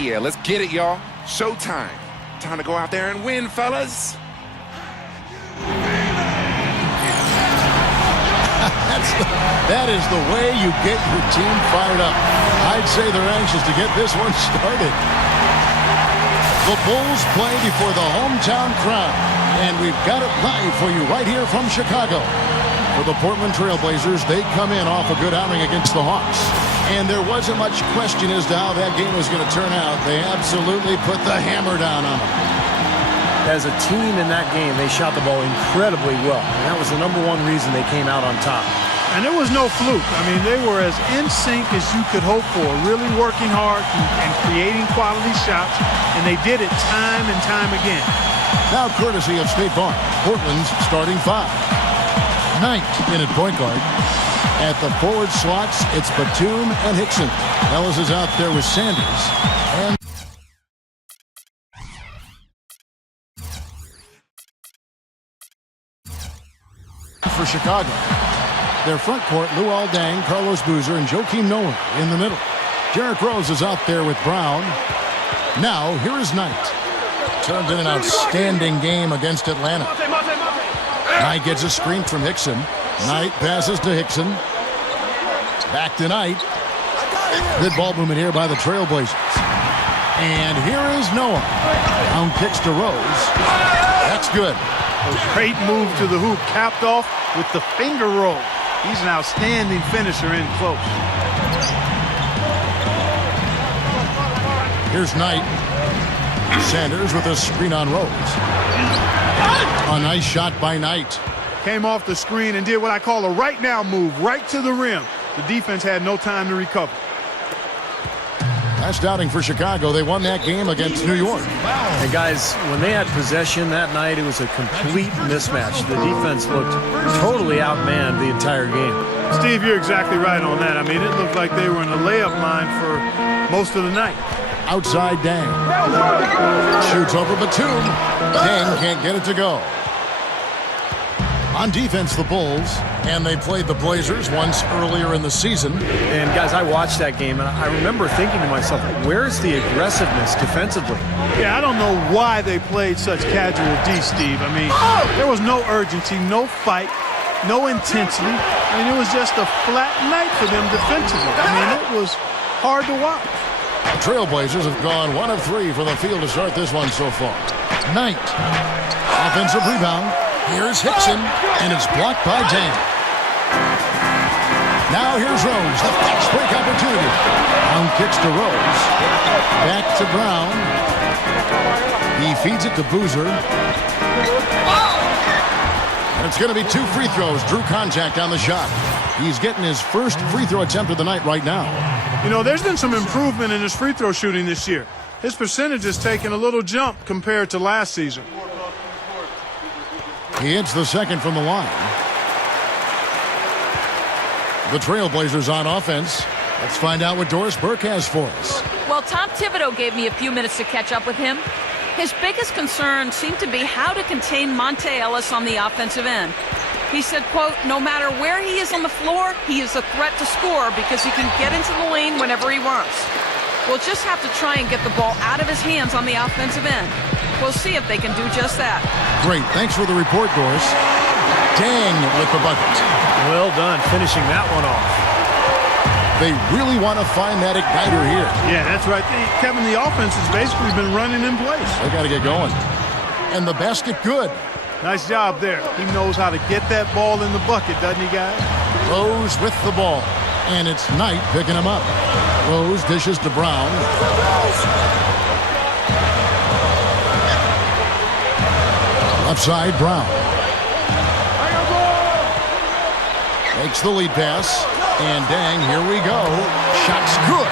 Yeah, let's get it, y'all. Showtime. Time to go out there and win, fellas. That is the way you get your team fired up. I'd say they're anxious to get this one started. The Bulls play before the hometown crowd, and we've got it live for you right here from Chicago. For the Portland Trail Blazers, they come in off a good outing against the Hawks. And there wasn't much question as to how that game was going to turn out. They absolutely put the hammer down on them. As a team in that game, they shot the ball incredibly well. And that was the #1 reason they came out on top. And there was no fluke. I mean, they were as in sync as you could hope for, really working hard and creating quality shots, and they did it time and time again. Now courtesy of State Farm, Portland's starting five. Knight in at point guard. At the forward slots, it's Batum and Hickson. Ellis is out there with Sanders. And for Chicago, their front court, Luol Deng, Carlos Boozer, and Joakim Noah in the middle. Derrick Rose is out there with Brown. Now, here is Knight. Turned in an outstanding game against Atlanta. Knight gets a screen from Hickson. Knight passes to Hickson. Back to Knight. Good ball movement here by the Trailblazers. And here is Noah. Down kicks to Rose. That's good. A great move to the hoop, capped off with the finger roll. He's an outstanding finisher in close. Here's Knight. Sanders with a screen on Rose. A nice shot by Knight. Came off the screen and did what I call a right now move, right to the rim. The defense had no time to recover. Last outing for Chicago, they won that game against New York. And guys, when they had possession that night, it was a complete mismatch. The defense looked totally outmanned the entire game. Steve, you're exactly right on that. I mean, it looked like they were in a layup line for most of the night. Outside Deng. Shoots over Batum. Deng can't get it to go. On defense, the Bulls, and they played the Blazers once earlier in the season. And guys, I watched that game, and I remember thinking to myself, where's the aggressiveness defensively? Yeah, I don't know why they played such casual D, Steve. I mean, there was no urgency, no fight, no intensity. I mean, it was just a flat night for them defensively. I mean, it was hard to watch. The Trailblazers have gone 1 of 3 from the field to start this one so far. Knight. Offensive rebound. Here's Hickson, and it's blocked by Deng. Now here's Rose, the fast break opportunity. Down kicks to Rose. Back to Brown. He feeds it to Boozer. And it's going to be 2 free throws. Drew contact on the shot. He's getting his first free throw attempt of the night right now. You know, there's been some improvement in his free throw shooting this year. His percentage has taken a little jump compared to last season. He hits the second from the line. The Trailblazers on offense. Let's find out what Doris Burke has for us. Well, Tom Thibodeau gave me a few minutes to catch up with him. His biggest concern seemed to be how to contain Monte Ellis on the offensive end. He said, quote, no matter where he is on the floor, he is a threat to score because he can get into the lane whenever he wants. We'll just have to try and get the ball out of his hands on the offensive end. We'll see if they can do just that. Great. Thanks for the report, Doris. Deng with the bucket. Well done, finishing that one off. They really want to find that igniter here. Yeah, that's right. Kevin, the offense has basically been running in place. They got to get going. And the basket good. Nice job there. He knows how to get that ball in the bucket, doesn't he, guys? Rose with the ball. And it's Knight picking him up. Rose dishes to Brown. Left side, Brown. Makes the lead pass. And Deng, here we go. Shot's good.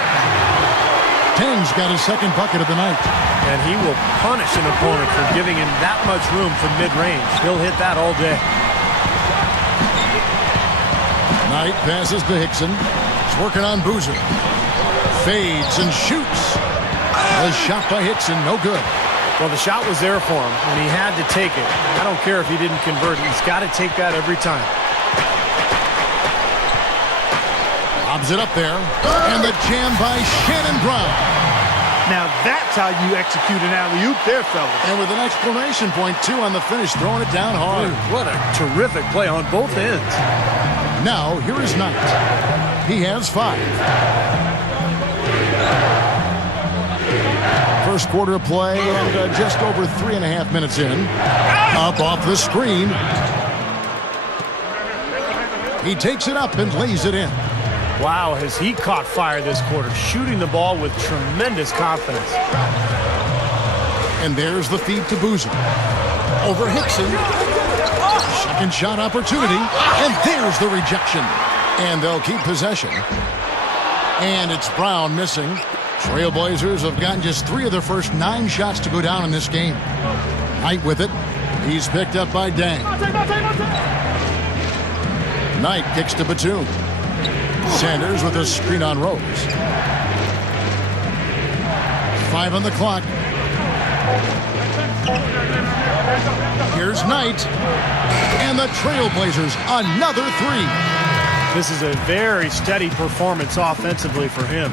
Deng's got his second bucket of the night. And he will punish an opponent for giving him that much room from mid-range. He'll hit that all day. Knight passes to Hickson. He's working on Boozer. Fades and shoots. A shot by Hickson, no good. Well, the shot was there for him, and he had to take it. I don't care if he didn't convert. He's got to take that every time. Lobs it up there. And the jam by Shannon Brown. Now that's how you execute an alley-oop there, fellas. And with an exclamation point, too, on the finish, throwing it down hard. What a terrific play on both ends. Now, here is Knight. He has 5. First quarter of play and just over 3.5 minutes in. Up off the screen. He takes it up and lays it in. Wow, has he caught fire this quarter, shooting the ball with tremendous confidence. And there's the feed to Boozer. Over Hickson. Second shot opportunity. And there's the rejection. And they'll keep possession. And it's Brown missing. Trailblazers have gotten just 3 of their first 9 shots to go down in this game. Knight with it. He's picked up by Dang. Knight kicks to Batum. Sanders with a screen on Rose. 5 on the clock. Here's Knight. And the Trailblazers, another 3. This is a very steady performance offensively for him.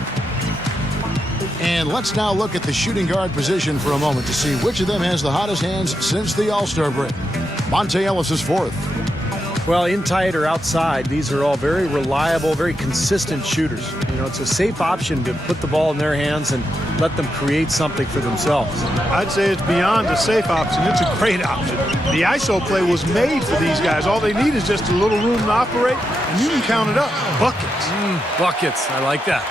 And let's now look at the shooting guard position for a moment to see which of them has the hottest hands since the All-Star break. Monte Ellis is 4th. Well, in tight or outside, these are all very reliable, very consistent shooters. You know, it's a safe option to put the ball in their hands and let them create something for themselves. I'd say it's beyond a safe option. It's a great option. The ISO play was made for these guys. All they need is just a little room to operate, and you can count it up. Buckets. Buckets. I like that.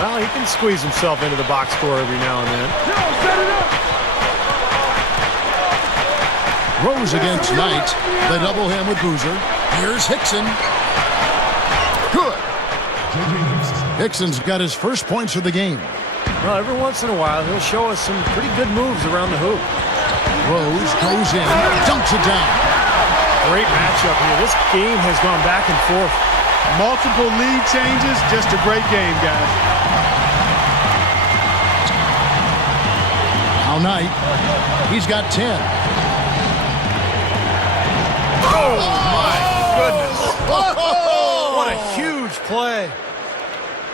Well, he can squeeze himself into the box score every now and then. Rose against Knight. They double him with Boozer. Here's Hickson. Good. Hickson's got his first points of the game. Well, every once in a while, he'll show us some pretty good moves around the hoop. Rose goes in, dunks it down. Great matchup here. This game has gone back and forth. Multiple lead changes. Just a great game, guys. Now Knight. He's got 10. Oh, my goodness. What a huge play.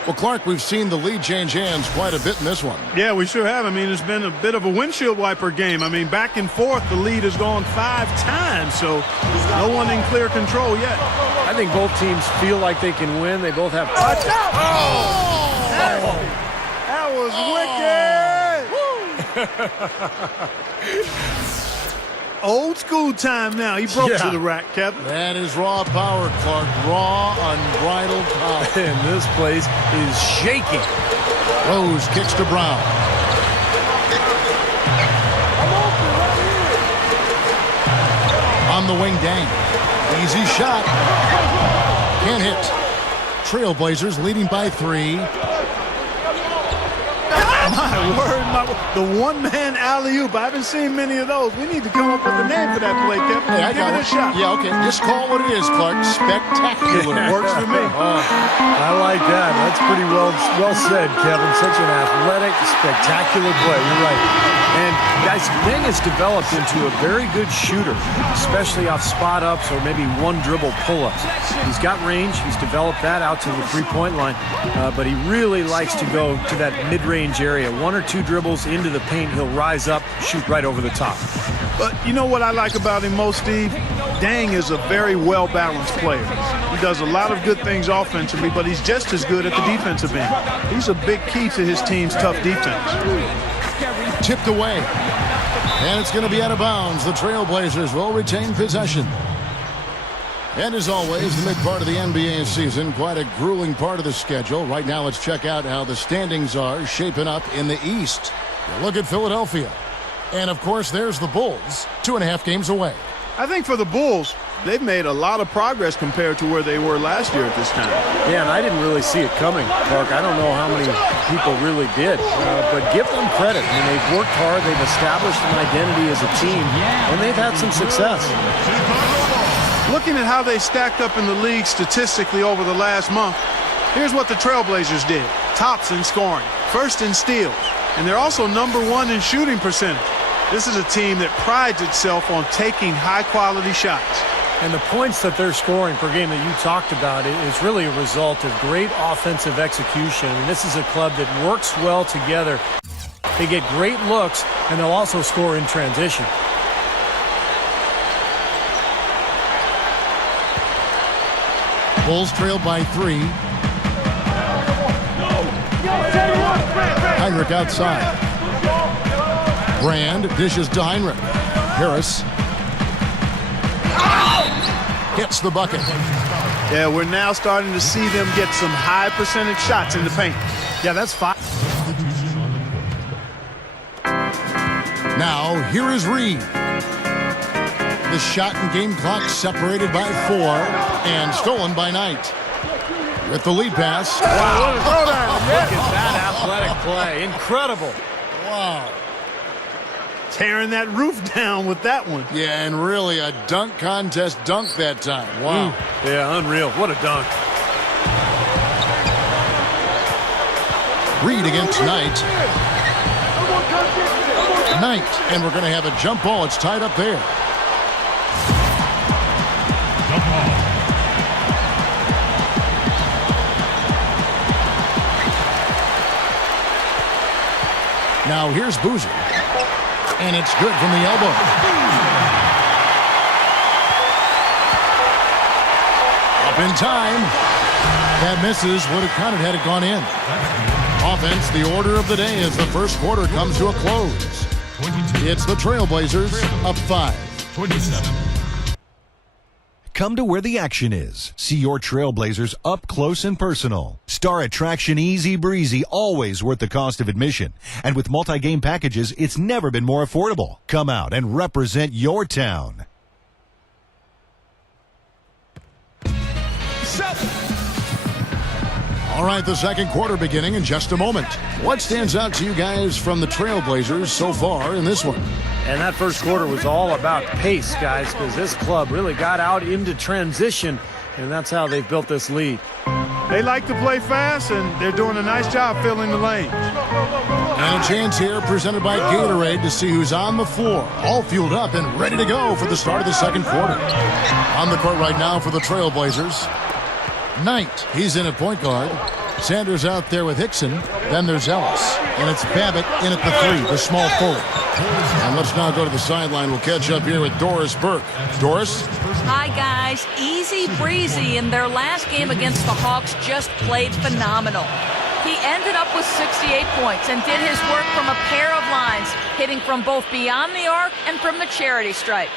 Well, Clark, we've seen the lead change hands quite a bit in this one. Yeah, we sure have. I mean, it's been a bit of a windshield wiper game. I mean, back and forth, the lead has gone 5 times, so no one in clear control yet. I think both teams feel like they can win. They both have touch. That was wicked! Old school time now. He broke to the rack, Kevin. That is raw power, Clark. Raw, unbridled power. And this place is shaking. Rose kicks to Brown. On the wing, Dang. Easy shot. Can't hit. Trailblazers leading by 3. My word, the one-man alley-oop. I haven't seen many of those. We need to come up with a name for that play, Kevin. Hey, I Give got it a shot. Yeah, okay. Just call what it is, Clark. Spectacular. Works for me. I like that. That's pretty well said, Kevin. Such an athletic, spectacular play. You're right. And, guys, Dang has developed into a very good shooter, especially off spot-ups or maybe one-dribble pull-ups. He's got range. He's developed that out to the three-point line. But he really likes to go to that mid-range area. 1 or 2 dribbles into the paint, he'll rise up, shoot right over the top. But you know what I like about him most, Steve? Dang is a very well-balanced player. He does a lot of good things offensively, but he's just as good at the defensive end. He's a big key to his team's tough defense. Tipped away. And it's going to be out of bounds. The Trailblazers will retain possession. And as always, the mid part of the NBA season, quite a grueling part of the schedule. Right now, let's check out how the standings are shaping up in the East. Look at Philadelphia. And, of course, there's the Bulls, 2.5 games away. I think for the Bulls, they've made a lot of progress compared to where they were last year at this time. Yeah, and I didn't really see it coming, Clark. I don't know how many people really did, but give them credit. I mean, they've worked hard, they've established an identity as a team, and they've had some success. Looking at how they stacked up in the league statistically over the last month, here's what the Trailblazers did. Tops in scoring, first in steals, and they're also #1 in shooting percentage. This is a team that prides itself on taking high-quality shots. And the points that they're scoring per game that you talked about is really a result of great offensive execution. And this is a club that works well together. They get great looks, and they'll also score in transition. Bulls trail by 3. Heinrich outside. Brand dishes to Heinrich. Harris hits the bucket. Yeah, we're now starting to see them get some high percentage shots in the paint. Yeah, that's 5. Now, here is Reed. The shot and game clock separated by 4 and stolen by Knight. With the lead pass. Wow, what a throwdown. Look at that athletic play. Incredible. Wow. Tearing that roof down with that one. Yeah, and really a dunk contest dunk that time. Wow. Yeah, unreal. What a dunk. Reed against Knight. Knight, and we're going to have a jump ball. It's tied up there. Now here's Boozer. And it's good from the elbow. Up in time. That misses. Would have counted had it gone in. Offense, the order of the day as the first quarter comes to a close. It's the Trailblazers up 5. 27. Come to where the action is. See your Trailblazers up close and personal. Star Attraction Easy Breezy, always worth the cost of admission. And with multi-game packages, it's never been more affordable. Come out and represent your town. All right, the second quarter beginning in just a moment. What stands out to you guys from the Trailblazers so far in this one? And that first quarter was all about pace, guys, because this club really got out into transition, and that's how they've built this lead. They like to play fast, and they're doing a nice job filling the lanes. And a chance here presented by Gatorade to see who's on the floor, all fueled up and ready to go for the start of the second quarter. On the court right now for the Trailblazers, Knight, he's in at point guard. Sanders out there with Hickson. Then there's Ellis. And it's Babbitt in at the 3, the small forward. And let's now go to the sideline. We'll catch up here with Doris Burke. Doris? Hi, guys. Easy breezy in their last game against the Hawks just played phenomenal. He ended up with 68 points and did his work from a pair of lines, hitting from both beyond the arc and from the charity stripe.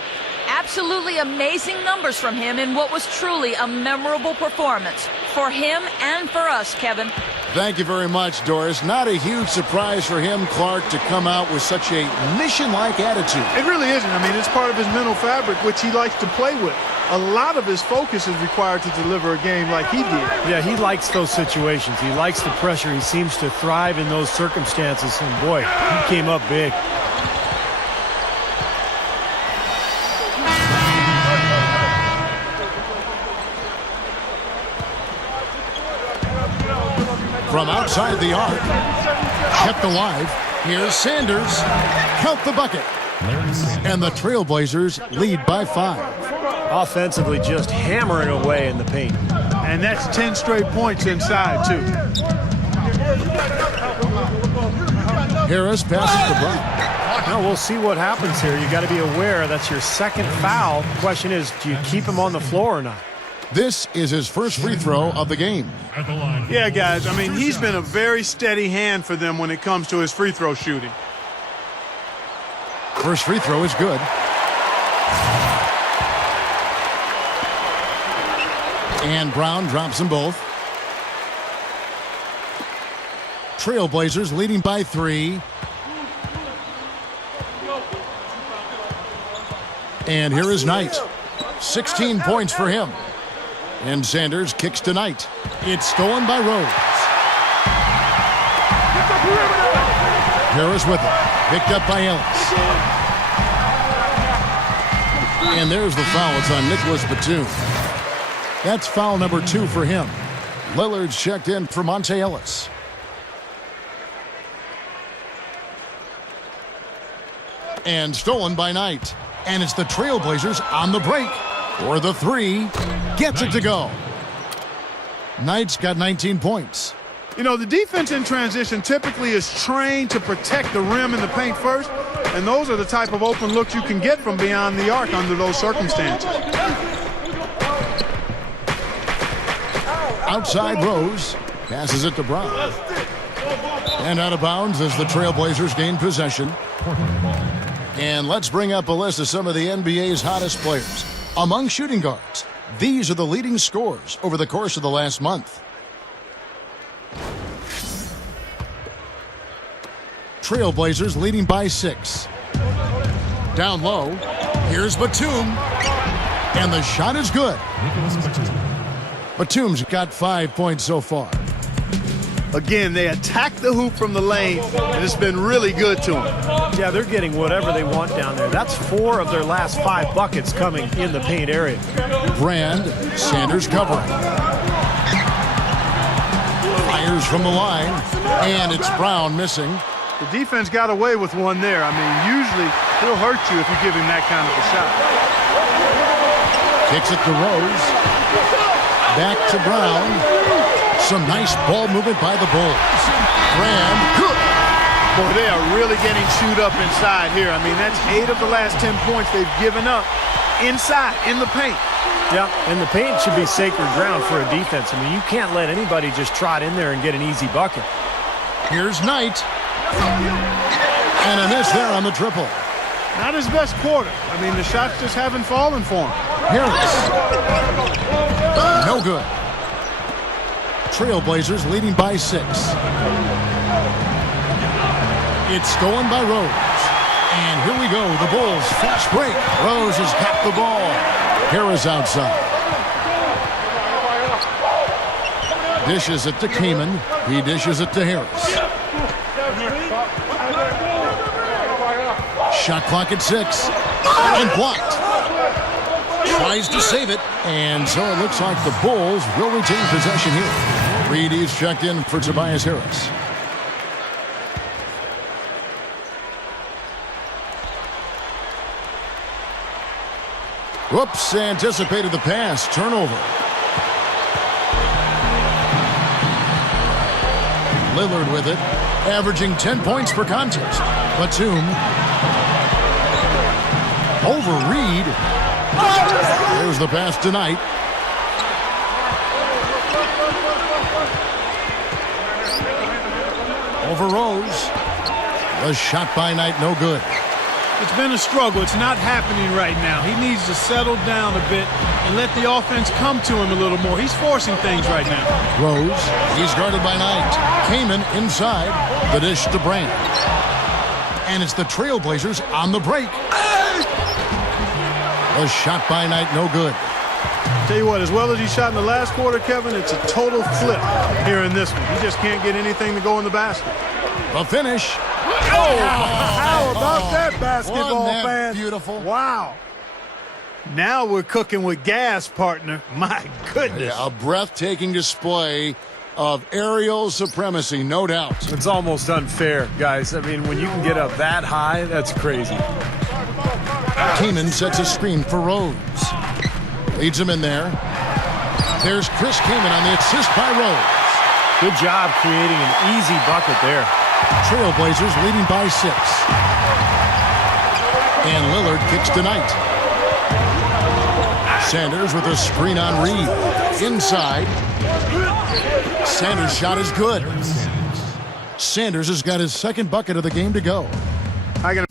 Absolutely amazing numbers from him in what was truly a memorable performance for him and for us, Kevin. Thank you very much, Doris. Not a huge surprise for him, Clark, to come out with such a mission-like attitude. It really isn't. I mean, it's part of his mental fabric, which he likes to play with. A lot of his focus is required to deliver a game like he did. Yeah, he likes those situations. He likes the pressure. He seems to thrive in those circumstances. And, boy, he came up big. From outside the arc, kept alive. Here's Sanders. Count the bucket. And the Trailblazers lead by 5. Offensively, just hammering away in the paint. And that's 10 straight points inside, too. Harris passes to Brown. Now we'll see what happens here. You got to be aware that's your second foul. The question is, do you keep him on the floor or not? This is his first free throw of the game. Yeah, guys, I mean, he's been a very steady hand for them when it comes to his free throw shooting. First free throw is good. And Brown drops them both. Trailblazers leading by 3. And here is Knight. 16 points for him. And Sanders kicks to Knight. It's stolen by Rose. Harris with it. Picked up by Ellis. And there's the foul. It's on Nicholas Batum. That's foul number 2 for him. Lillard's checked in for Monte Ellis. And stolen by Knight. And it's the Trailblazers on the break. For the three. Gets it to go. Knight's got 19 points. You know, the defense in transition typically is trained to protect the rim and the paint first, and those are the type of open looks you can get from beyond the arc under those circumstances. Outside Rose. Passes it to Brown. And out of bounds as the Trailblazers gain possession. And let's bring up a list of some of the NBA's hottest players. Among shooting guards, these are the leading scorers over the course of the last month. Trailblazers leading by 6. Down low. Here's Batum. And the shot is good. Batum's got 5 points so far. Again, they attack the hoop from the lane, and it's been really good to them. Yeah, they're getting whatever they want down there. That's 4 of their last 5 buckets coming in the paint area. Brand, Sanders covering. Fires from the line, and it's Brown missing. The defense got away with one there. I mean, usually he'll hurt you if you give him that kind of a shot. Kicks it to Rose. Back to Brown. Some nice ball movement by the Bulls. Brand, good. Boy, they are really getting chewed up inside here. I mean, that's 8 of the last 10 points they've given up inside, in the paint. Yeah, and the paint should be sacred ground for a defense. I mean, you can't let anybody just trot in there and get an easy bucket. Here's Knight. And a miss there on the triple. Not his best quarter. I mean, the shots just haven't fallen for him. Harris. No good. Trailblazers leading by 6. It's stolen by Rose. And here we go. The Bulls fast break. Rose has got the ball. Harris outside. Dishes it to Kaman. He dishes it to Harris. Shot clock at 6. And blocked. Tries to save it. And so it looks like the Bulls will retain possession here. Reed is checked in for Tobias Harris. Whoops, anticipated the pass. Turnover. Lillard with it, averaging 10 points per contest. Batum. Over Reed. There's the pass to Knight. Over Rose. The shot by Knight, no good. It's been a struggle. It's not happening right now. He needs to settle down a bit and let the offense come to him a little more. He's forcing things right now. Rose, he's guarded by Knight. Kaman inside, the dish to Brand. And it's the Trailblazers on the break. A shot by Knight, no good. Tell you what, as well as he shot in the last quarter, Kevin, it's a total flip here in this one. He just can't get anything to go in the basket. The finish. How about that, basketball Wasn't that fan? beautiful? Wow. Now we're cooking with gas, partner. My goodness. Yeah, a breathtaking display of aerial supremacy, no doubt. It's almost unfair, guys. I mean, when you can get up that high, that's crazy. Kaman sets a screen for Rose. Leads him in there. There's Chris Kaman on the assist by Rose. Good job creating an easy bucket there. Trailblazers leading by 6. And Lillard kicks to Knight. Sanders with a screen on Reed. Inside. Sanders' shot is good. Sanders has got his second bucket of the game to go. I can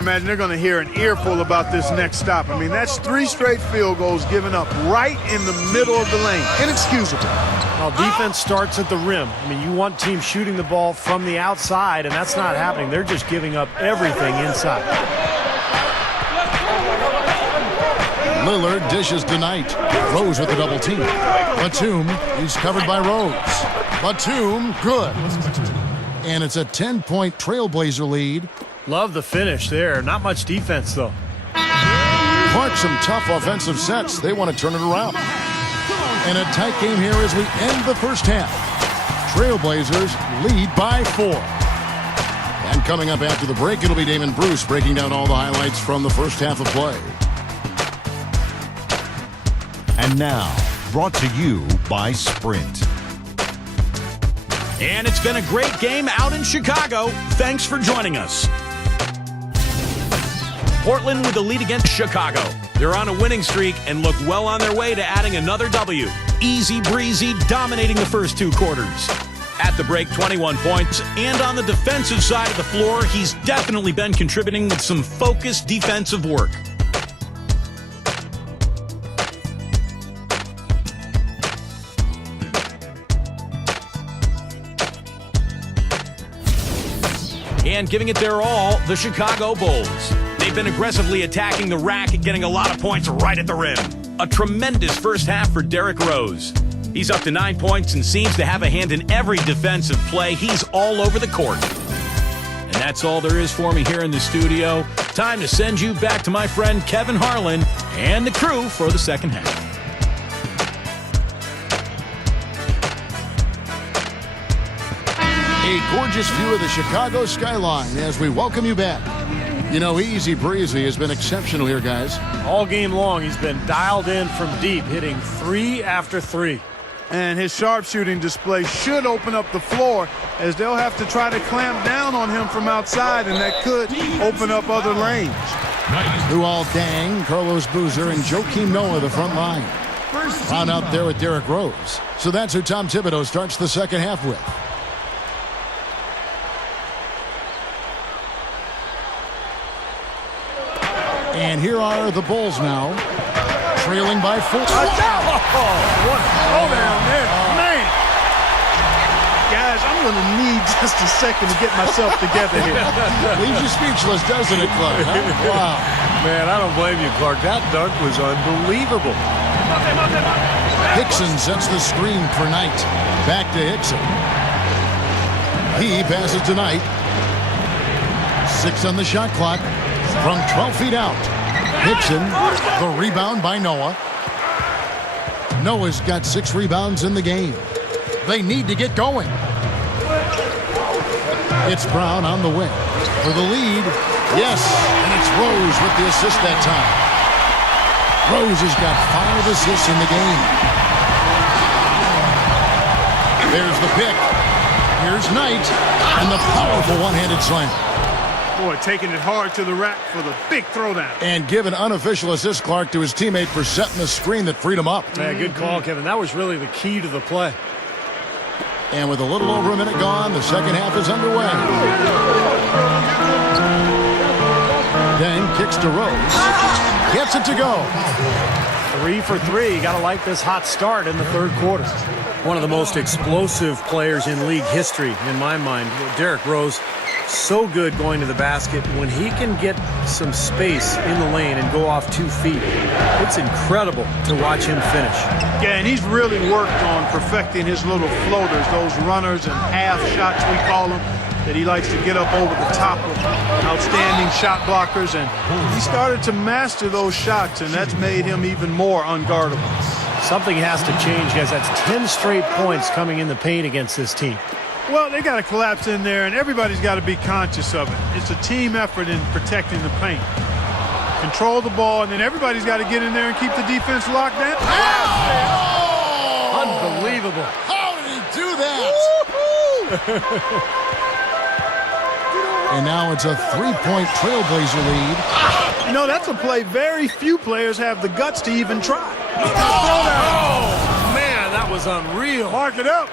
imagine they're going to hear an earful about this next stop. I mean, that's 3 straight field goals given up right in the middle of the lane. Inexcusable. Well, defense starts at the rim. I mean, you want teams shooting the ball from the outside, and that's not happening. They're just giving up everything inside. Lillard dishes to Knight. Rose with the double team. Batum, he's covered by Rose. Batum, good. And it's a 10-point Trailblazer lead. Love the finish there. Not much defense, though. Clark, some tough offensive sets. They want to turn it around. And a tight game here as we end the first half. Trailblazers lead by 4. And Coming up after the break, it'll be Damon Bruce breaking down all the highlights from the first half of play. And now, brought to you by Sprint. And it's been a great game out in Chicago. Thanks for joining us. Portland with the lead against Chicago. They're on a winning streak and look well on their way to adding another W. Easy breezy, dominating the first 2 quarters. At the break, 21 points. And on the defensive side of the floor, he's definitely been contributing with some focused defensive work. And giving it their all, the Chicago Bulls. They've been aggressively attacking the rack and getting a lot of points right at the rim. A tremendous first half for Derrick Rose. He's up to 9 points and seems to have a hand in every defensive play. He's all over the court. And that's all there is for me here in the studio. Time to send you back to my friend Kevin Harlan and the crew for the second half. A gorgeous view of the Chicago skyline as we welcome you back. You know, Easy Breezy has been exceptional here, guys. All game long, he's been dialed in from deep, hitting 3 after 3. And his sharpshooting display should open up the floor, as they'll have to try to clamp down on him from outside, and that could open up other lanes. Luol Deng, Carlos Boozer, and Joakim Noah the front line. Brown out there with Derrick Rose. So that's who Tom Thibodeau starts the second half with. And here are the Bulls now, trailing by 4. What down there, man. Guys, I'm going to need just a second to get myself together here. Leaves you speechless, doesn't it, Clark? Huh? Wow. Man, I don't blame you, Clark. That dunk was unbelievable. Hickson sets the screen for Knight. Back to Hickson. He passes to Knight. 6 on the shot clock. From 12 feet out. Hickson, the rebound by Noah. Noah's got 6 rebounds in the game. They need to get going. It's Brown on the wing. For the lead. Yes, and it's Rose with the assist that time. Rose has got 5 assists in the game. There's the pick. Here's Knight. And the powerful one-handed slam. Boy, taking it hard to the rack for the big throwdown. And give an unofficial assist, Clark, to his teammate for setting the screen that freed him up. Yeah, good call, Kevin. That was really the key to the play. And with a little over a minute gone, the second half is underway. Deng kicks to Rose. Gets it to go. 3 for 3. Got to like this hot start in the third quarter. One of the most explosive players in league history, in my mind, Derrick Rose. So good going to the basket. When he can get some space in the lane and go off 2 feet, it's incredible to watch him finish. Yeah, and he's really worked on perfecting his little floaters, those runners and half shots we call them, that he likes to get up over the top of outstanding shot blockers. And he started to master those shots, and that's made him even more unguardable. Something has to change, guys. That's 10 straight points coming in the paint against this team. Well, they got to collapse in there, and everybody's got to be conscious of it. It's a team effort in protecting the paint. Control the ball, and then everybody's got to get in there and keep the defense locked down. Oh! Unbelievable. How did he do that? And now it's a 3-point Trailblazer lead. You know, that's a play very few players have the guts to even try. Oh, man, that was unreal. Mark it up.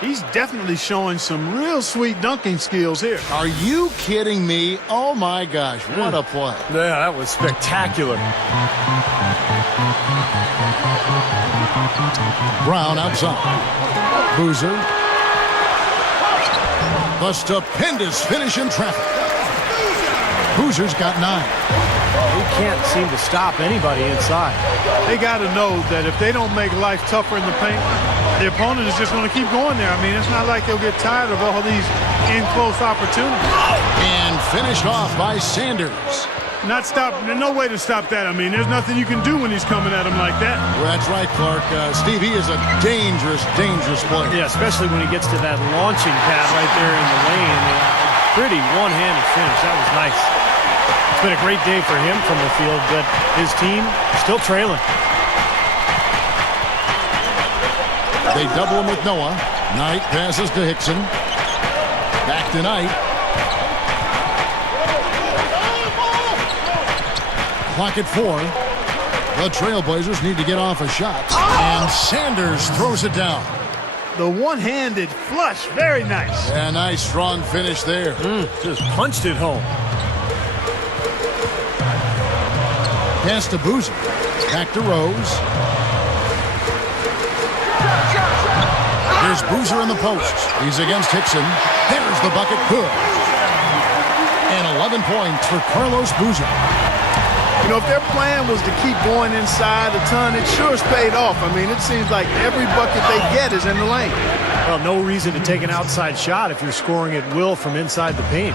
He's definitely showing some real sweet dunking skills here. Are you kidding me? Oh, my gosh. What a play. Yeah, that was spectacular. Brown outside. Boozer. The stupendous finish in traffic. Boozer's got 9. He can't seem to stop anybody inside. They got to know that if they don't make life tougher in the paint, the opponent is just going to keep going there. I mean, it's not like they'll get tired of all these in-close opportunities. And finished off by Sanders. Not stop. There's no way to stop that. I mean, there's nothing you can do when he's coming at him like that. Well, that's right, Clark. Steve, he is a dangerous, dangerous player. Yeah, especially when he gets to that launching pad right there in the lane. Pretty one-handed finish. That was nice. It's been a great day for him from the field, but his team still trailing. They double him with Noah. Knight passes to Hickson. Back to Knight. Clock at 4. The Trailblazers need to get off a shot. And Sanders throws it down. The one-handed flush, very nice. A nice strong finish there. Just punched it home. Pass to Boozer. Back to Rose. Here's Boozer in the post. He's against Hickson. There's the bucket. Good. And 11 points for Carlos Boozer. You know, if their plan was to keep going inside a ton, it sure has paid off. I mean, it seems like every bucket they get is in the lane. Well, no reason to take an outside shot if you're scoring at will from inside the paint.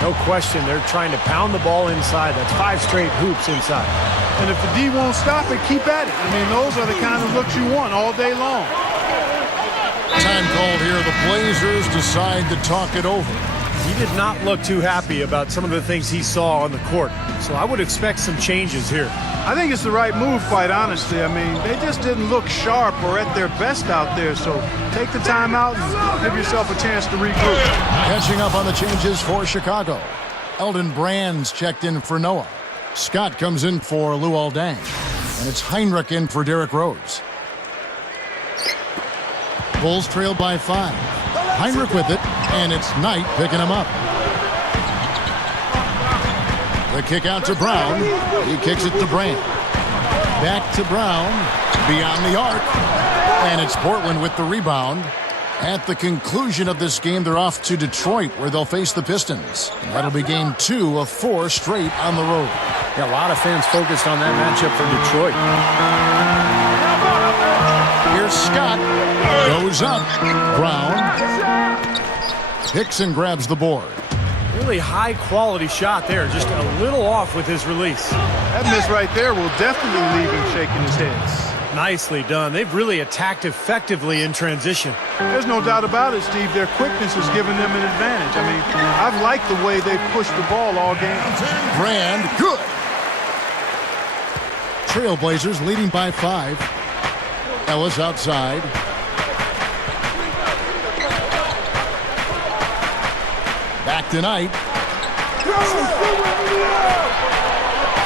No question, they're trying to pound the ball inside. That's 5 straight hoops inside. And if the D won't stop it, keep at it. I mean, those are the kind of looks you want all day long. Time called here. The Blazers decide to talk it over. He did not look too happy about some of the things he saw on the court. So I would expect some changes here. I think it's the right move, quite honestly. I mean, they just didn't look sharp or at their best out there. So take the time out and give yourself a chance to regroup. Catching up on the changes for Chicago. Eldon Brand's checked in for Noah. Scott comes in for Luol Deng. And it's Heinrich in for Derrick Rose. Bulls trail by 5. Heinrich with it, and it's Knight picking him up. The kick out to Brown. He kicks it to Brand. Back to Brown. Beyond the arc. And it's Portland with the rebound. At the conclusion of this game, they're off to Detroit, where they'll face the Pistons. And that'll be game 2 of 4 straight on the road. Yeah, a lot of fans focused on that matchup for Detroit. Here's Scott. Goes up. Brown. Hickson grabs the board. Really high-quality shot there. Just a little off with his release. That miss right there will definitely leave him shaking his head. Nicely done. They've really attacked effectively in transition. There's no doubt about it, Steve. Their quickness has given them an advantage. I mean, I've liked the way they've pushed the ball all game. Brand, good. Trailblazers leading by 5. Ellis outside. Back to Knight.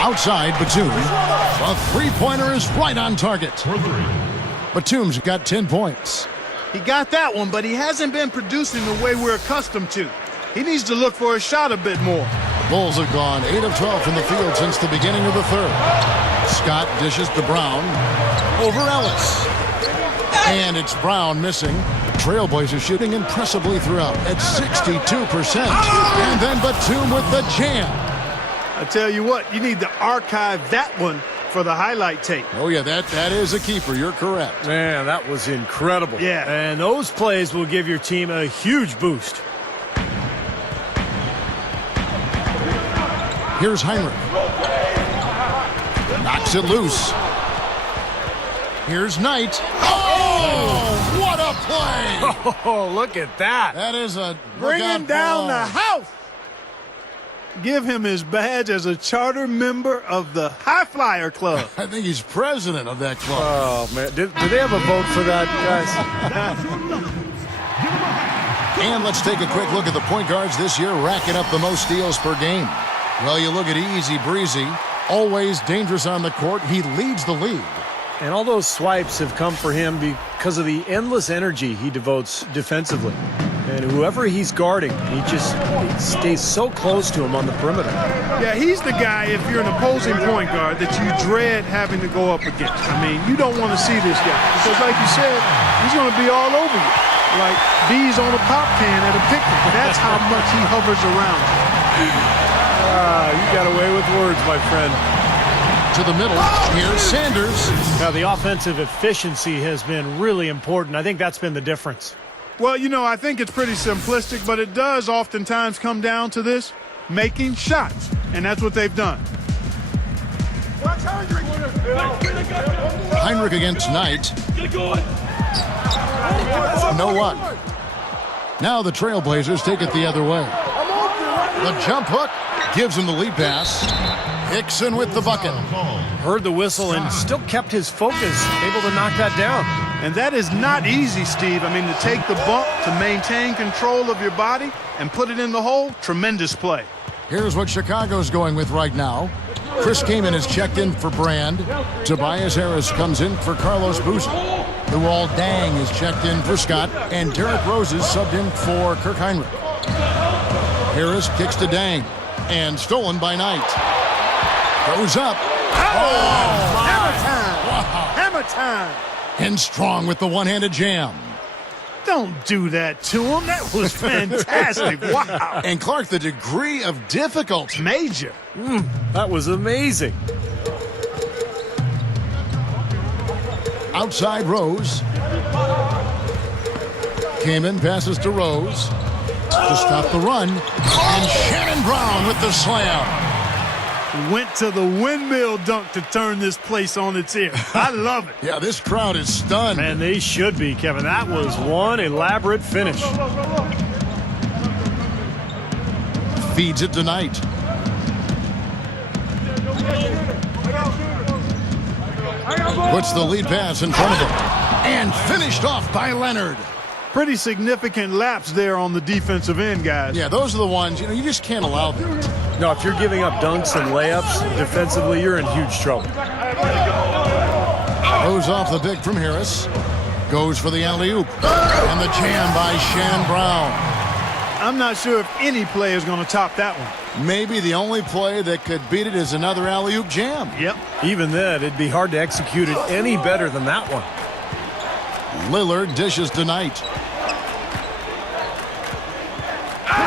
Outside, Batum. The three-pointer is right on target. Batum's got 10 points. He got that one, but he hasn't been producing the way we're accustomed to. He needs to look for a shot a bit more. The Bulls have gone 8 of 12 from the field since the beginning of the third. Scott dishes to Brown. Over Ellis. And it's Brown missing. Trailblazers shooting impressively throughout at 62%. And then Batum with the jam. I tell you what, you need to archive that one for the highlight tape. Oh, yeah, that is a keeper. You're correct. Man, that was incredible. Yeah. And those plays will give your team a huge boost. Here's Heinrich. Knocks it loose. Here's Knight. Oh, what a play! Oh, look at that. That is a Bringing down the house. Give him his badge as a charter member of the High Flyer Club. I think he's president of that club. Oh, man. Do they have a vote for that, guys? And let's take a quick look at the point guards this year, racking up the most steals per game. Well, you look at Easy Breezy, always dangerous on the court. He leads the league. And all those swipes have come for him because of the endless energy he devotes defensively. And whoever he's guarding, he stays so close to him on the perimeter. Yeah, he's the guy, if you're an opposing point guard, that you dread having to go up against. I mean, you don't want to see this guy. Because like you said, he's going to be all over you. Like bees on a pop can at a picnic. That's how much he hovers around. You got away with words, my friend. To the middle, here's Sanders. Now, the offensive efficiency has been really important. I think that's been the difference. Well, you know, I think it's pretty simplistic, but it does oftentimes come down to this, making shots. And that's what they've done. Heinrich against Knight. No one. Now the Trailblazers take it the other way. The jump hook gives him the lead pass. Hickson with the bucket. Heard the whistle and still kept his focus, able to knock that down. And that is not easy, Steve. I mean, to take the bump, to maintain control of your body, and put it in the hole, tremendous play. Here's what Chicago's going with right now. Chris Kaman is checked in for Brand. Tobias Harris comes in for Carlos Boozer. Luol Deng is checked in for Scott. And Derrick Rose is subbed in for Kirk Heinrich. Harris kicks to Deng. And stolen by Knight. Goes up. Hammer time! Wow. Hammer time! And Strong with the one-handed jam. Don't do that to him. That was fantastic. Wow. And Clark, the degree of difficulty. Major. That was amazing. Outside Rose. Kaman passes to Rose to stop the run. And Shannon Brown with the slam. Went to the windmill dunk to turn this place on its ear. I love it. Yeah, this crowd is stunned. And they should be, Kevin. That was one elaborate finish. Feeds it to Knight. Puts the lead pass in front of him. And finished off by Leonard. Pretty significant laps there on the defensive end, guys. Yeah, those are the ones, you just can't allow them. No, if you're giving up dunks and layups defensively, you're in huge trouble. Goes off the pick from Harris. Goes for the alley-oop. And the jam by Shannon Brown. I'm not sure if any play is going to top that one. Maybe the only play that could beat it is another alley-oop jam. Yep. Even then, it'd be hard to execute it any better than that one. Lillard dishes to Knight.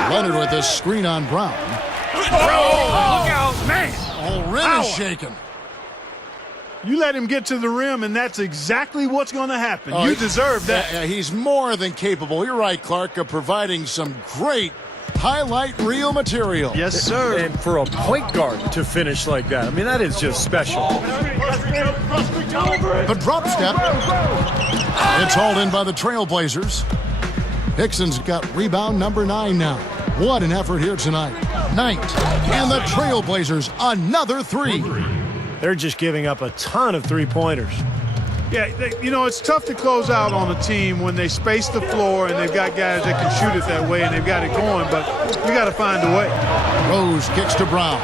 Leonard with a screen on Brown. Look out, man. Oh, rim is shaken. You let him get to the rim, and that's exactly what's going to happen. Oh, you deserve that. Yeah, he's more than capable. You're right, Clark, of providing some great highlight reel material. Yes, sir. And for a point guard to finish like that, I mean, that is just special. The drop step. It's hauled in by the Trailblazers. Hickson's got rebound number 9 now. What an effort here tonight. Knight and the Trailblazers, another 3. They're just giving up a ton of three-pointers. Yeah, it's tough to close out on a team when they space the floor and they've got guys that can shoot it that way and they've got it going, but you got to find a way. Rose kicks to Brown.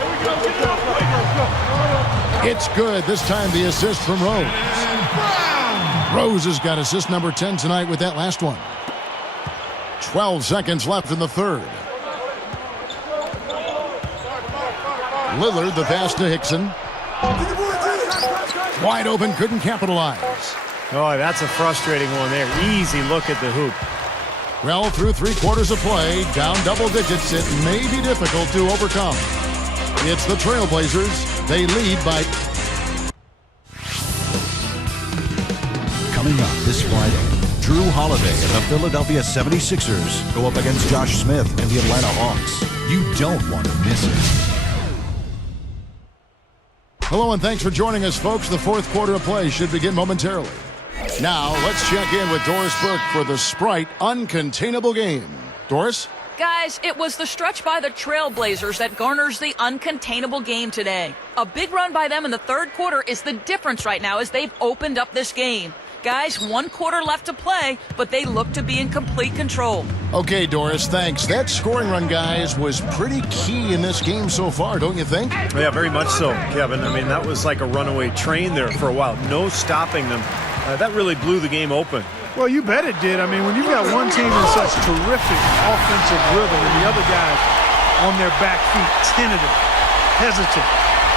It's good. This time the assist from Rose. Rose has got assist number 10 tonight with that last one. 12 seconds left in the third. Lillard, the pass to Hickson. Wide open, couldn't capitalize. Oh, that's a frustrating one there. Easy look at the hoop. Well, through 3 quarters of play, down double digits, it may be difficult to overcome. It's the Trailblazers. They lead by... Coming up this Friday, Drew Holiday and the Philadelphia 76ers go up against Josh Smith and the Atlanta Hawks. You don't want to miss it. Hello and thanks for joining us, folks. The fourth quarter of play should begin momentarily. Now, let's check in with Doris Burke for the Sprite Uncontainable Game. Doris? Guys, it was the stretch by the Trailblazers that garners the uncontainable game today. A big run by them in the third quarter is the difference right now as they've opened up this game. Guys, 1 quarter left to play, but they look to be in complete control. Okay, Doris, thanks. That scoring run, guys, was pretty key in this game so far, don't you think? Yeah, very much so, Kevin. I mean, that was like a runaway train there for a while. No stopping them. That really blew the game open. Well, you bet it did. I mean, when you've got one team in such terrific offensive rhythm and the other guys on their back feet, tentative, hesitant,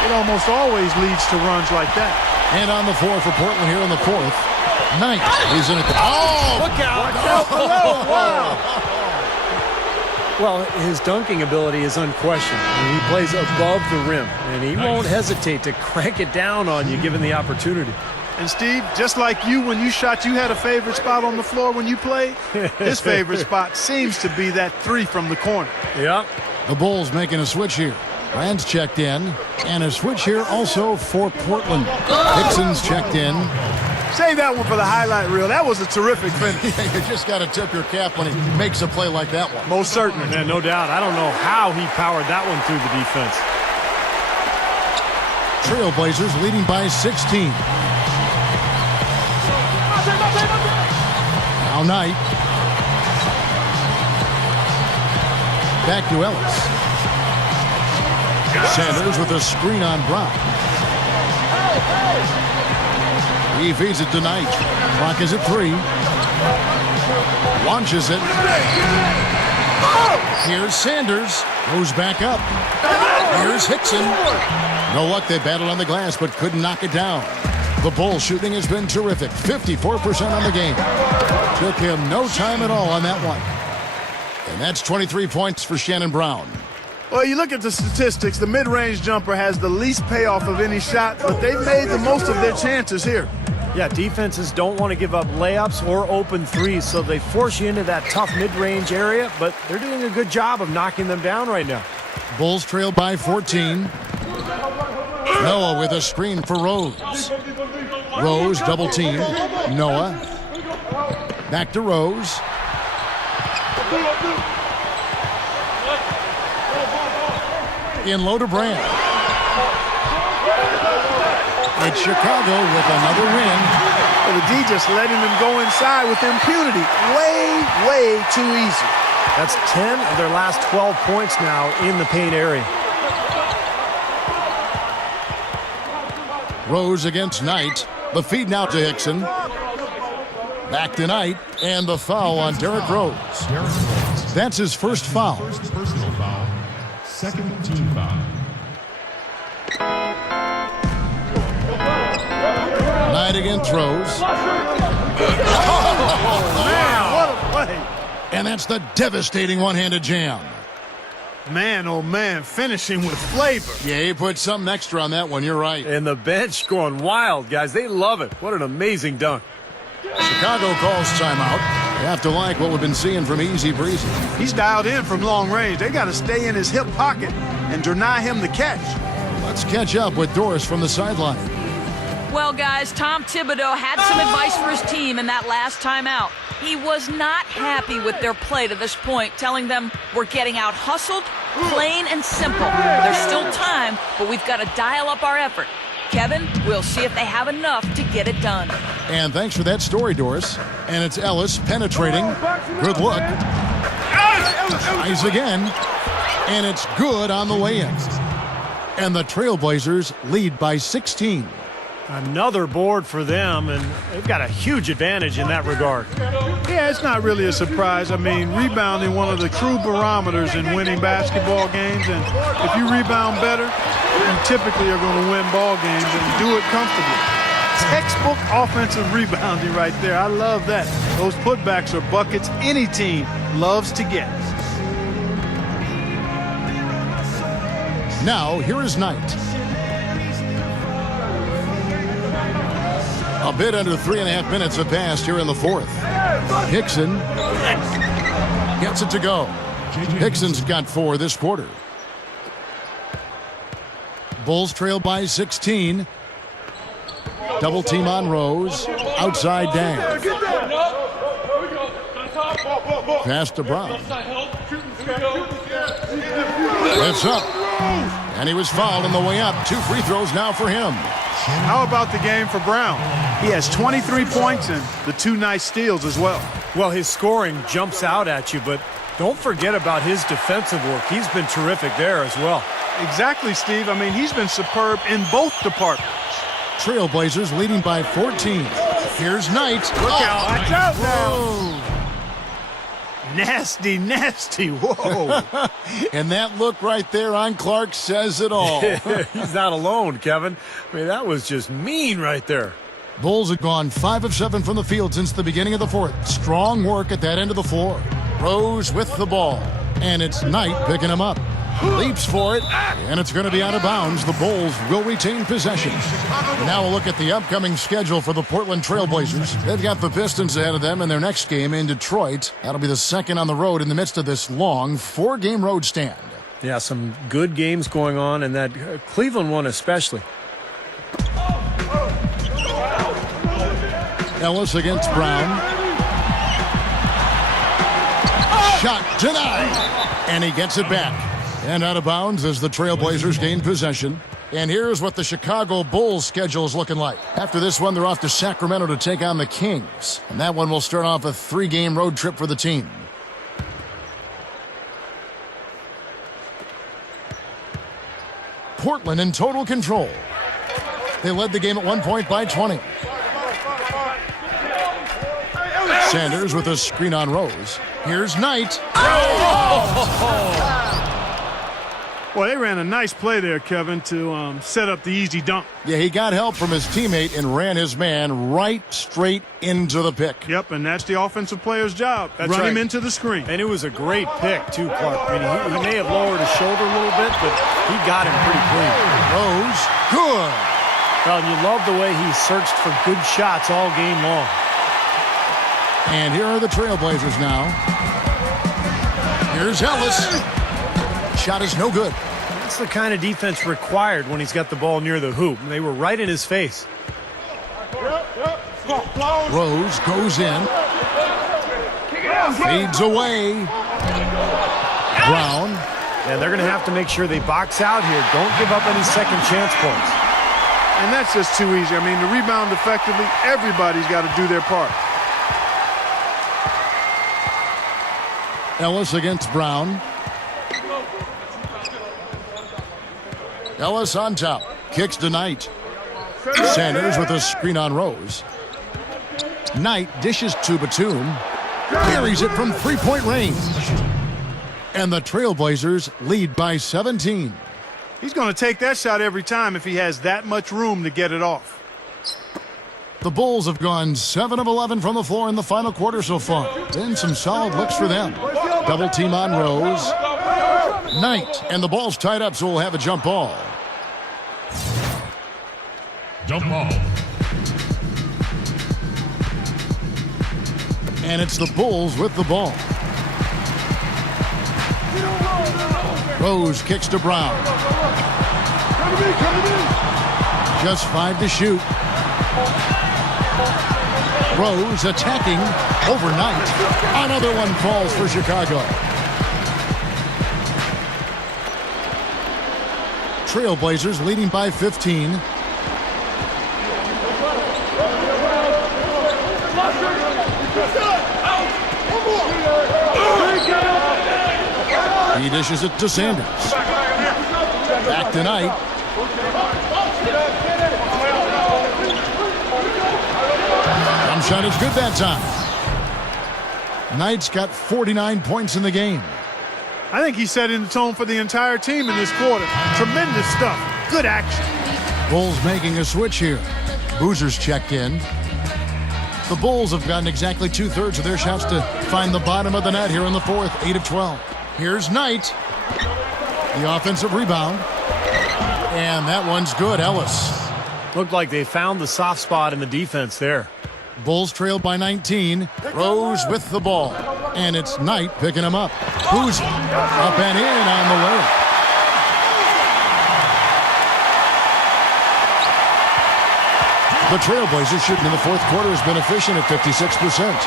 it almost always leads to runs like that. And on the floor for Portland here in the fourth. Knight, he's in it. Oh! Look out! Watch out below! Wow! Well, his dunking ability is unquestioned. I mean, he plays above the rim, and he won't hesitate to crank it down on you given the opportunity. And Steve, just like you, when you shot, you had a favorite spot on the floor when you played. His favorite spot seems to be that 3 from the corner. Yeah. The Bulls making a switch here. Brand's checked in, and a switch here also for Portland. Hickson's checked in. Save that one for the highlight reel. That was a terrific finish. You just got to tip your cap when he makes a play like that one. Most certainly. Yeah, no doubt. I don't know how he powered that one through the defense. Trailblazers leading by 16. Now Knight. Back to Ellis. Sanders with a screen on Brown. He feeds it to Knight. Clock is at 3. Launches it. Here's Sanders. Goes back up. Here's Hickson. No luck. They battled on the glass but couldn't knock it down. The Bulls shooting has been terrific. 54% on the game. Took him no time at all on that one. And that's 23 points for Shannon Brown. Well, you look at the statistics, the mid-range jumper has the least payoff of any shot, but they've made the most of their chances here. Yeah, defenses don't want to give up layups or open threes, so they force you into that tough mid-range area, but they're doing a good job of knocking them down right now. Bulls trail by 14. Noah with a screen for Rose. Rose double teamed. Noah. Back to Rose. In low to Brand. It's Chicago with another win. Well, the D just letting them go inside with impunity. Way too easy. That's 10 of their last 12 points now in the paint area. Rose against Knight. The feed now to Hickson. Back to Knight. And the foul on Derrick Rose. That's his first foul. First personal foul. Second team foul. Knight again throws. Man, what a play. And that's the devastating one-handed jam. Man, oh man, finishing with flavor. Yeah, he put something extra on that one. You're right. And the bench going wild, guys. They love it. What an amazing dunk. Chicago calls timeout. You have to like what we've been seeing from Easy Breezy. He's dialed in from long range. They got to stay in his hip pocket and deny him the catch. Let's catch up with Doris from the sideline. Well, guys, Tom Thibodeau had some advice for his team in that last timeout. He was not happy with their play to this point, telling them we're getting out hustled, plain and simple. There's still time, but we've got to dial up our effort. Kevin, we'll see if they have enough to get it done. And thanks for that story, Doris. And it's Ellis penetrating. Good look. Tries again. And it's good on the way-in. And the Trailblazers lead by 16. Another board for them, and they've got a huge advantage in that regard. Yeah, it's not really a surprise. I mean, rebounding one of the true barometers in winning basketball games, and if you rebound better, you typically are going to win ball games and do it comfortably. Textbook offensive rebounding right there. I love that. Those putbacks are buckets any team loves to get. Now, here is Knight. A bit under 3.5 minutes have passed here in the fourth. Hickson gets it to go. Hickson's got 4 this quarter. Bulls trail by 16. Double team on Rose. Outside Dang. Pass to Brown. Lifts up. And he was fouled on the way up. 2 free throws now for him. How about the game for Brown? He has 23 points and the 2 nice steals as well. Well, his scoring jumps out at you, but don't forget about his defensive work. He's been terrific there as well. Exactly, Steve. I mean, he's been superb in both departments. Trailblazers leading by 14. Here's Knight. Look out. Watch out now. Nasty. Whoa. And that look right there on Clark says it all. He's not alone, Kevin. I mean, that was just mean right there. Bulls have gone 5 of 7 from the field since the beginning of the fourth. Strong work at that end of the floor. Rose with the ball. And it's Knight picking him up. Leaps for it, and it's going to be out of bounds. The Bulls will retain possession. Now a look at the upcoming schedule for the Portland Trailblazers. They've got the Pistons ahead of them in their next game in Detroit. That'll be the second on the road in the midst of this long 4-game road stand. Yeah, some good games going on, and that Cleveland one especially. Ellis against Brown. Shot denied. And he gets it back. And out of bounds as the Trailblazers gain possession. And here's what the Chicago Bulls schedule is looking like. After this one, they're off to Sacramento to take on the Kings. And that one will start off a 3-game road trip for the team. Portland in total control. They led the game at one point by 20. Sanders with a screen on Rose. Here's Knight. Well, they ran a nice play there, Kevin, to set up the easy dunk. Yeah, he got help from his teammate and ran his man right straight into the pick. Yep, and that's the offensive player's job. That's Run right. him into the screen. And it was a great pick, too, Clark. I mean, he may have lowered his shoulder a little bit, but he got him pretty clean. Rose, good. Well, you love the way he searched for good shots all game long. And here are the Trailblazers now. Here's Ellis. Shot is no good. That's the kind of defense required when he's got the ball near the hoop. They were right in his face. Rose goes in. Fades away. Brown. And they're going to have to make sure they box out here. Don't give up any second chance points. And that's just too easy. I mean, to rebound effectively, everybody's got to do their part. Ellis against Brown. Ellis on top. Kicks to Knight. Sanders with a screen on Rose. Knight dishes to Batum. Carries it from three-point range. And the Trailblazers lead by 17. He's going to take that shot every time if he has that much room to get it off. The Bulls have gone 7 of 11 from the floor in the final quarter so far. Been some solid looks for them. Double team on Rose. Knight, and the ball's tied up, so we'll have a jump ball. Jump ball. And it's the Bulls with the ball. Rose kicks to Brown. Just 5 to shoot. Rose attacking overnight. Another one falls for Chicago. Trailblazers leading by 15. He dishes it to Sanders. Back to Knight. Jump shot is good that time. Knight's got 49 points in the game. I think he's setting the tone for the entire team in this quarter. Tremendous stuff. Good action. Bulls making a switch here. Boozer's checked in. The Bulls have gotten exactly 2/3 of their shots to find the bottom of the net here in the fourth, 8 of 12. Here's Knight. The offensive rebound. And that one's good, Ellis. Looked like they found the soft spot in the defense there. Bulls trailed by 19. Rose with the ball. And it's Knight picking him up. Boozer up and in on the layup. The Trailblazers shooting in the fourth quarter has been efficient at 56%.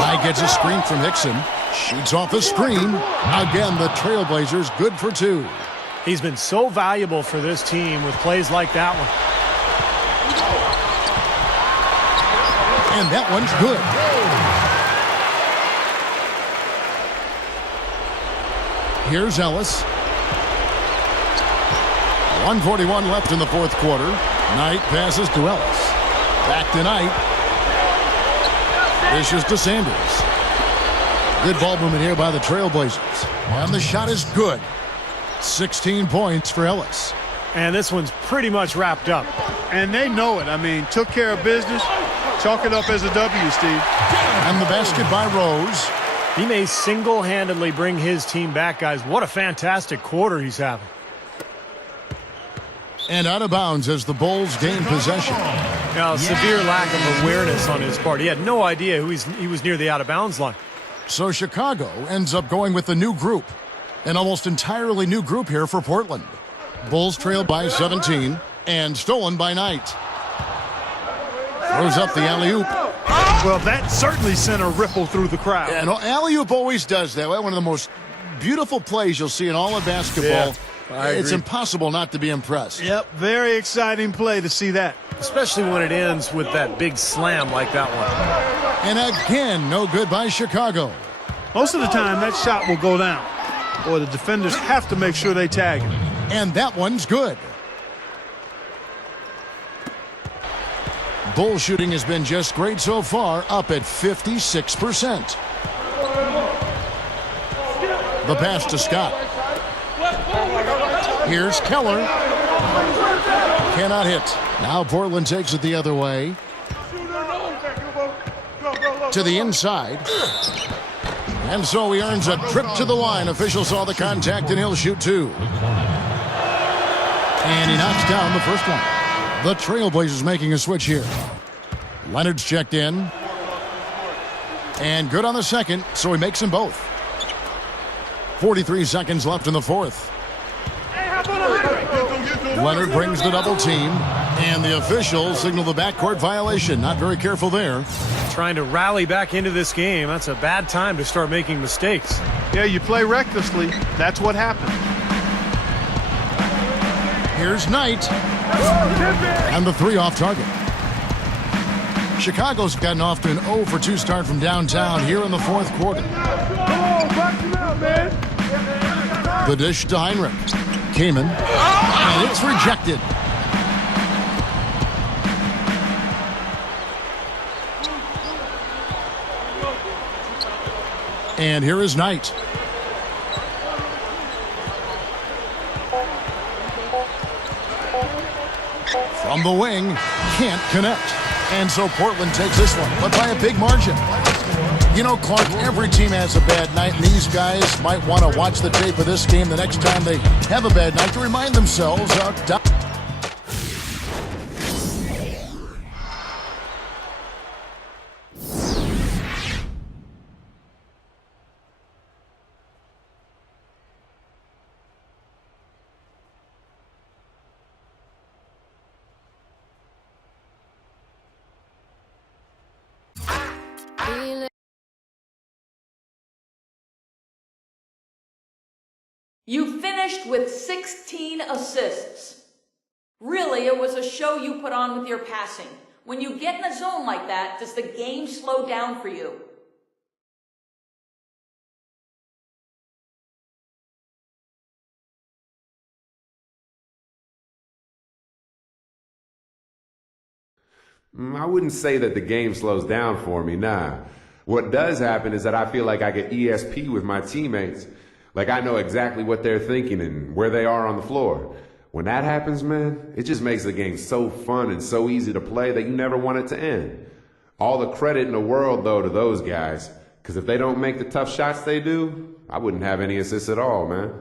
Knight gets a screen from Hickson. Shoots off the screen. Again, the Trailblazers good for 2. He's been so valuable for this team with plays like that one. And that one's good. Here's Ellis. 1:41 left in the fourth quarter. Knight passes to Ellis. Back to Knight. Dishes to Sanders. Good ball movement here by the Trailblazers. And the shot is good. 16 points for Ellis. And this one's pretty much wrapped up. And they know it. I mean, took care of business. Chalk it up as a W, Steve. And the basket by Rose. He may single-handedly bring his team back, guys. What a fantastic quarter he's having. And out of bounds as the Bulls gain possession. Now, severe lack of awareness on his part. He had no idea he was near the out-of-bounds line. So Chicago ends up going with the new group. An almost entirely new group here for Portland. Bulls trailed by 17 and stolen by Knight. Throws up the alley-oop. Well, that certainly sent a ripple through the crowd. And alley-oop always does that. One of the most beautiful plays you'll see in all of basketball. I It's agree. impossible not to be impressed. Yep, very exciting play to see that. Especially when it ends with that big slam like that one. And again, no good by Chicago. Most of the time, that shot will go down. Or the defenders have to make sure they tag him. And that one's good. Bull shooting has been just great so far, up at 56%. The pass to Scott. Here's Keller. Cannot hit. Now Portland takes it the other way. To the inside. And so he earns a trip to the line. Official saw the contact and he'll shoot two. And he knocks down the first one. The Trailblazers making a switch here. Leonard's checked in. And good on the second, so he makes them both. 43 seconds left in the fourth. Leonard brings the double team, and the officials signal the backcourt violation. Not very careful there. Trying to rally back into this game. That's a bad time to start making mistakes. Yeah, you play recklessly. That's what happened. Here's Knight. And the three off target. Chicago's gotten off to an 0 for 2 start from downtown here in the fourth quarter. The dish to Heinrich. Kaman. And it's rejected. And here is Knight. From the wing, can't connect. And so Portland takes this one, but by a big margin. You know, Clark, every team has a bad night, and these guys might want to watch the tape of this game the next time they have a bad night to remind themselves of... You finished with 16 assists. Really, it was a show you put on with your passing. When you get in a zone like that, does the game slow down for you? I wouldn't say that the game slows down for me, nah. What does happen is that I feel like I get ESP with my teammates. Like I know exactly what they're thinking and where they are on the floor. When that happens, man, it just makes the game so fun and so easy to play that you never want it to end. All the credit in the world, though, to those guys. Because if they don't make the tough shots they do, I wouldn't have any assists at all, man.